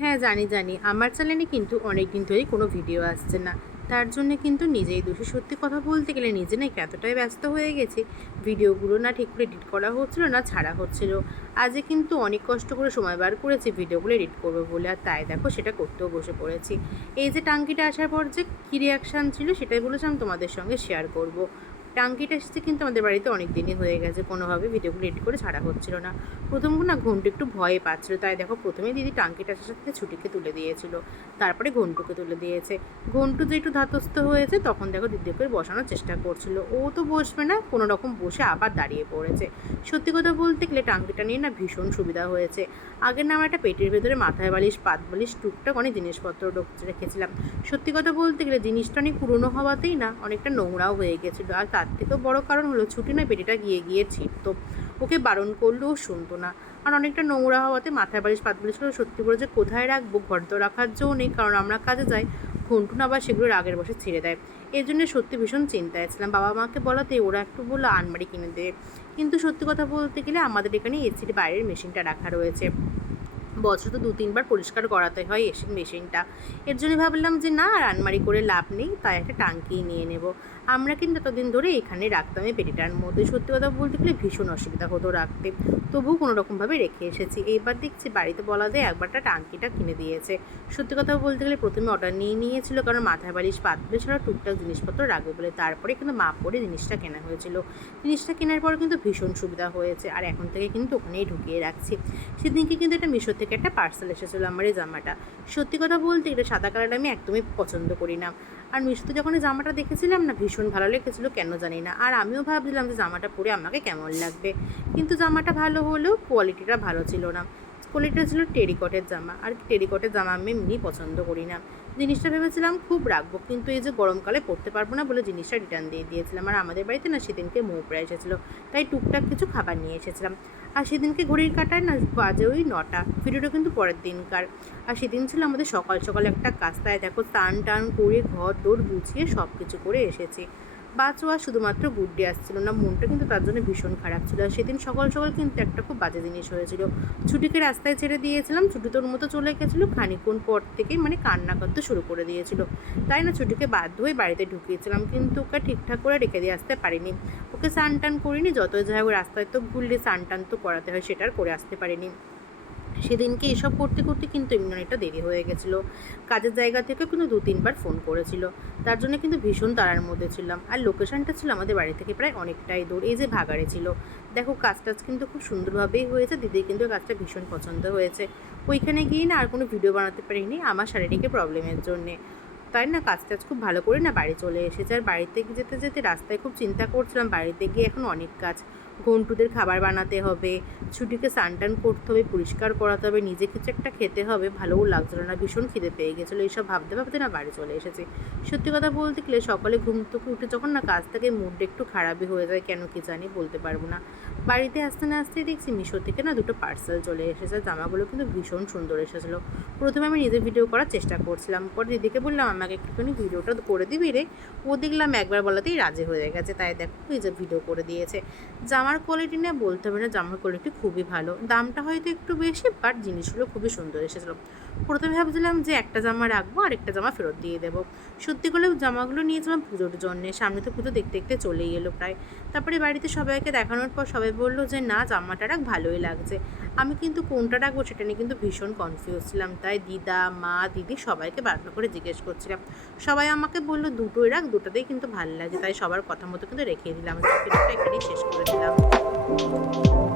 হ্যাঁ জানি জানি। আমার চ্যানেলে কিন্তু অনেক দিন ধরেই কোনো ভিডিও আসছে না। তার জন্য কিন্তু নিজেই দোষী। সত্যি কথা বলতে গেলে নিজে নাকি এতটাই ব্যস্ত হয়ে গেছি। ভিডিওগুলো না ঠিক করে এডিট করা হচ্ছিল না, ছাড়া হচ্ছিল। আজে কিন্তু অনেক কষ্ট করে সময় বার করেছি ভিডিওগুলো এডিট করব বলে। আর তাই দেখো, সেটা করতেও বসে পড়েছি। এই যে টাঙ্কিটা আসার পর যে কী রিয়াকশান ছিল, সেটাই বলেছিলাম তোমাদের সঙ্গে শেয়ার করব। টাঙ্কিটা এসেছে কিন্তু আমাদের বাড়িতে অনেক দিনই হয়ে গেছে, কোনোভাবে ভিডিওগুলো এডিট করে ছাড়া হচ্ছিল না। প্রথম না ঘন্টু একটু ভয়ে পাচ্ছিল, তাই দেখো প্রথমে দিদি টাঙ্কিটা আসার সাথে ছুটিকে তুলে দিয়েছিল, তারপরে ঘন্টুকে তুলে দিয়েছে। ঘন্টু যে একটু ধাতস্থ হয়েছে, তখন দেখো দিদি দিদিকে বসানোর চেষ্টা করছিল। ও তো বসবে না কোনো রকম বসে আবার দাঁড়িয়ে পড়েছে। সত্যি কথা বলতে গেলে টাঙ্কিটা নিয়ে না ভীষণ সুবিধা হয়েছে। আগের না আমার একটা পেটের ভেতরে মাথায় বালিশ, পাত বালিশ, টুকটাক অনেক জিনিসপত্র রেখেছিলাম। সত্যি কথা বলতে গেলে জিনিসটা অনেক পুরনো হওয়াতেই না অনেকটা নোংরাও হয়ে গেছিল। আর তার থেকেও বড় কারণ হলো ছুটি না পেটিটা গিয়ে গিয়ে ছিটতো ওকে বারণ করলেও শুনতো না। আর অনেকটা নোংরা হওয়াতে মাথায় বালিশ পাত বালিশ সত্যি করে যে কোথায় রাখব? ঘর তো রাখার জন্য নেই, কারণ আমরা কাজে যাই, ঘন্টু না আবার সেগুলো আগের বসে ছেড়ে দেয়। এই জন্য সত্যি ভীষণ চিন্তায় ছিলাম বাবা মাকে বলাতে ওরা একটু বলল আনবাড়ি কিনে দেবে কিন্তু সত্যি কথা বলতে গেলে আমাদের এখানে এসির বাইরের মেশিনটা রাখা রয়েছে। বছর তো দু তিনবার পরিষ্কার করাতে হয় এসির মেশিনটা। এর জন্য ভাবলাম যে না, আর আনমারি করে লাভ নেই, তাই একটা টাঙ্কি নিয়ে নেব। আমরা কিন্তু এতদিন ধরে এখানে রাখতাম এই পেটিটার মধ্যে। সত্যি কথা বলতে গেলে ভীষণ অসুবিধা হতো রাখতে। তবুও কোনো রকমভাবে রেখে এসেছি। এইবার দেখছি বাড়িতে বলা যায় একবারটা টাঙ্কিটা কিনে দিয়েছে। সত্যি কথা বলতে গেলে প্রথমে অর্ডার নিয়ে নিয়েছিল, কারণ মাথায় বালিশ পাতবে ছাড়া টুকটাক জিনিসপত্র রাখবে বলে। তারপরে কিন্তু মাপ করে জিনিসটা কেনা হয়েছিল। জিনিসটা কেনার পর কিন্তু ভীষণ সুবিধা হয়েছে। আর এখন থেকে কিন্তু ওখানেই ঢুকিয়ে রাখছি। সেদিনকে কিন্তু একটা মিশো থেকে একটা পার্সেল এসেছিল আমার এই জামাটা। সত্যি কথা বলতে এটা সাদা কালারটা আমি একদমই পছন্দ করি না। আর মিষ্টি যখন এই জামাটা দেখেছিলাম না, ভীষণ ভালো লেগেছিলো, কেন জানি না। আর আমিও ভাবছিলাম যে জামাটা পরে আমাকে কেমন লাগবে। কিন্তু জামাটা ভালো হলেও কোয়ালিটিটা ভালো ছিল না। কোয়ালিটিটা ছিল টেরিকটের জামা। আর টেরিকটের জামা আমি এমনি পছন্দ করি না। জিনিসটা ভেবেছিলাম খুব রাখব, কিন্তু এই যে গরমকালে পরতে পারব না বলে জিনিসটা রিটার্ন দিয়ে দিয়েছিলাম। আর আমাদের বাড়িতে না সেদিনকে মৌপড়া এসেছিল, তাই টুকটাক কিছু খাবার নিয়ে এসেছিলাম। আর সেদিনকে ঘড়ির কাটায় না বাজে ওই নটা। ভিডিওটা কিন্তু পরের দিনকার। আর সেদিন ছিল আমাদের সকাল সকাল একটা কাজ, তাই দেখো টান টান করে ঘর দৌড় গুছিয়ে সব কিছু করে এসেছি। বাচ্চা শুধুমাত্র গুড্ডে আসছিল না, মনটা কিন্তু তার জন্য ভীষণ খারাপ ছিল। আর সেদিন সকাল সকাল কিন্তু একটা খুব বাজে জিনিস হয়েছিল। ছুটিকে রাস্তায় ছেড়ে দিয়েছিলাম, ছুটি তোর মতো চলে গেছিল খানিক্ষণ পর থেকে মানে কান্না করতে শুরু করে দিয়েছিল। তাই না, ছুটিকে বাধ্য হয়ে বাড়িতে ঢুকিয়েছিলাম, কিন্তু ওকে ঠিকঠাক করে রেখে দিয়ে আসতে পারিনি। ওকে স্নান টান করিনি যত যাই হোক রাস্তায় তো ভুললে স্নান টান তো করাতে হয়, সেটা আর করে আসতে পারিনি। সেদিনকে এসব করতে করতে কিন্তু অনেকটা দেরি হয়ে গেছিল। কাজের জায়গা থেকে কিন্তু দু, তিনবার ফোন করেছিল। তার জন্য কিন্তু ভীষণ তাড়ার মধ্যে ছিলাম। আর লোকেশনটা ছিল আমাদের বাড়ি থেকে প্রায় অনেকটাই দূর, এই যে ভাগাড়ে ছিল। দেখো কাজ টাজ কিন্তু খুব সুন্দরভাবেই হয়েছে। দিদির কিন্তু কাজটা ভীষণ পছন্দ হয়েছে। ওইখানে গিয়ে না আর কোনো ভিডিও বানাতে পারিনি, আমার শারীরিক প্রবলেমের জন্যে। তাই না কাজ টাজ খুব ভালো করে না বাড়ি চলে এসেছে। আর বাড়িতে যেতে যেতে রাস্তায় খুব চিন্তা করছিলাম, বাড়িতে গিয়ে এখন অনেক কাজ। ঘন্টুদের খাবার বানাতে হবে, ছুটিকে স্নান করতে হবে, পরিষ্কার করাতে হবে, নিজে কিছু একটা খেতে হবে, ভালোও লাগছিল না, ভীষণ খিদে পেয়ে গেছিল, এইসব ভাবতে ভাবতে না বাড়ি চলে এসেছি। সত্যি কথা বলতে গেলে সকালে ঘুম থেকে উঠে যখন না কাজ থেকে মুডটা একটু খারাপই হয়ে যায়, কেন কি জানি বলতে পারব না। বাড়িতে আসতে না আসতেই দেখছি মিশো থেকে না দুটো পার্সেল চলে এসেছে। জামাগুলো কিন্তু ভীষণ সুন্দর এসেছিল। প্রথমে আমি নিজে ভিডিও করার চেষ্টা করছিলাম। পরে দিদিকে বললাম, আমাকে একটুখানি ভিডিওটা করে দিবি রে। ও দেখলাম একবার বলাতেই রাজি হয়ে গেছে। তাই দেখো যে ভিডিও করে দিয়েছে। জামার কোয়ালিটি নিয়ে বলতে হবে না, জামার কোয়ালিটি খুবই ভালো। দামটা হয়তো একটু বেশি বাট জিনিসগুলো খুবই সুন্দর এসেছিল। প্রথমে ভাবছিলাম যে একটা জামা রাখব, আর একটা জামা ফেরত দিয়ে দেবো। সত্যি করে জামাগুলো নিয়েছিলাম পুজোর জন্যে। সামনে তো পুজো দেখতে দেখতে চলেই এলো প্রায়। তারপরে বাড়িতে সবাইকে দেখানোর পর সবাই বলল যে, না, জামাটা রাখ, ভালোই লাগছে। আমি কিন্তু কোনটা রাখব সেটা নিয়ে কিন্তু ভীষণ কনফিউজ ছিলাম। তাই দিদা, মা, দিদি সবাইকে বারবার করে জিজ্ঞেস করছিলাম। সবাই আমাকে বলল, দুটোই রাখ, দুটোতেই কিন্তু ভালো লাগে। তাই সবার কথা মতো কিন্তু রেখে দিলাম। এখানেই শেষ করে দিলাম।